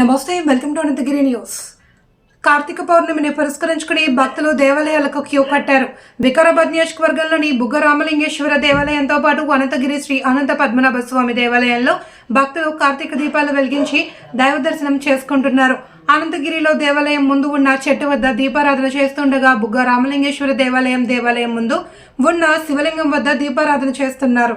నమస్తే welcome to Anantagiri news. కార్తీక పౌర్ణమిని పురస్కరించుకుని భక్తులు దేవాలయాలకు క్యూ కట్టారు. వికారాబాద్ నియోజకవర్గంలోని బుగ్గ రామలింగేశ్వర దేవాలయంతో పాటు అనంతగిరి శ్రీ అనంత పద్మనాభ స్వామి దేవాలయంలో భక్తులు కార్తీక దీపాలు వెలిగించి దైవ దర్శనం చేసుకుంటున్నారు. అనంతగిరిలో దేవాలయం ముందు ఉన్న చెట్టు వద్ద దీపారాధన చేస్తుండగా బుగ్గ రామలింగేశ్వర దేవాలయం దేవాలయం ముందు ఉన్న శివలింగం వద్ద దీపారాధన చేస్తున్నారు.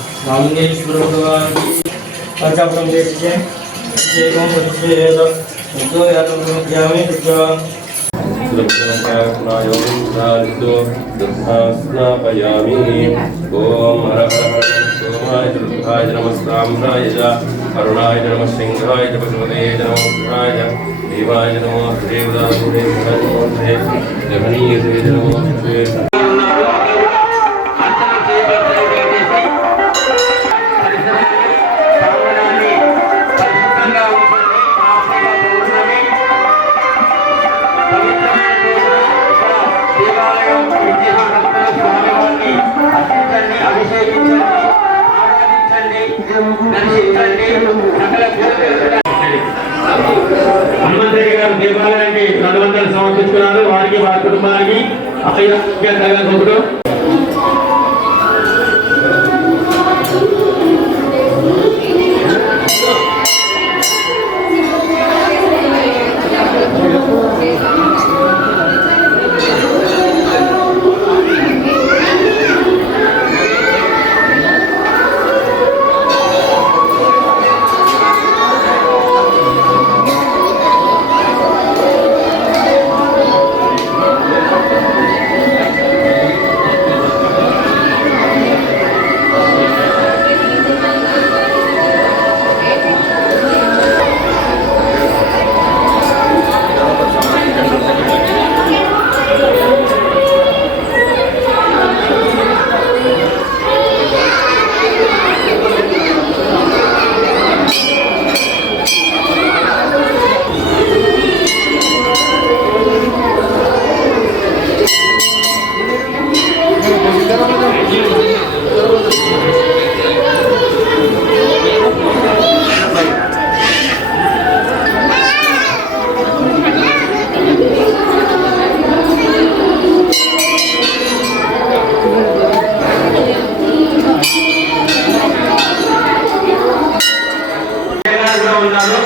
नामने ब्रह्मगान पंचाप्रम देखते हैं जेगों बच्चे हैं तो जो यार उनको क्या में जो लक्ष्मण का कुनायों नारितो दशास्ना पयामी ओम हरहर हाय जनमस्ताम राय जा अरुणाय जनमसिंह राय जपसुमते जनमुराय जा दीवाय जनमो देवदा दुर्देवता जनमो देवनीय देवजनमो హనుమంతరెడ్డి గారు దేవాలయానికి రెండు వందలు సమర్పించుకున్నారు వారికి వారి కుటుంబానికి అక్షయ తగ్గ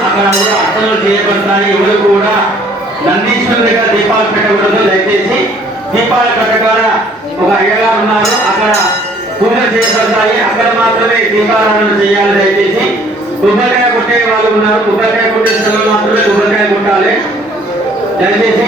అక్కడ కూడా అర్చనలు చేయబడతాయి ఎవరు కూడా నందీశ్వరుడి దగ్గర దీపాలు పెట్టకూడదు దయచేసి దీపాల కట్టకాల ఒక అయ్యగారు ఉన్నారు. అక్కడ పూజలు చేయబడతాయి. అక్కడ మాత్రమే దీపారాధన చేయాలి దయచేసి. కొబ్బరికాయ కొట్టే వాళ్ళు ఉన్నారు. కొబ్బరికాయ కొట్టే స్థలం మాత్రమే కొబ్బరికాయ కొట్టాలి. దయచేసి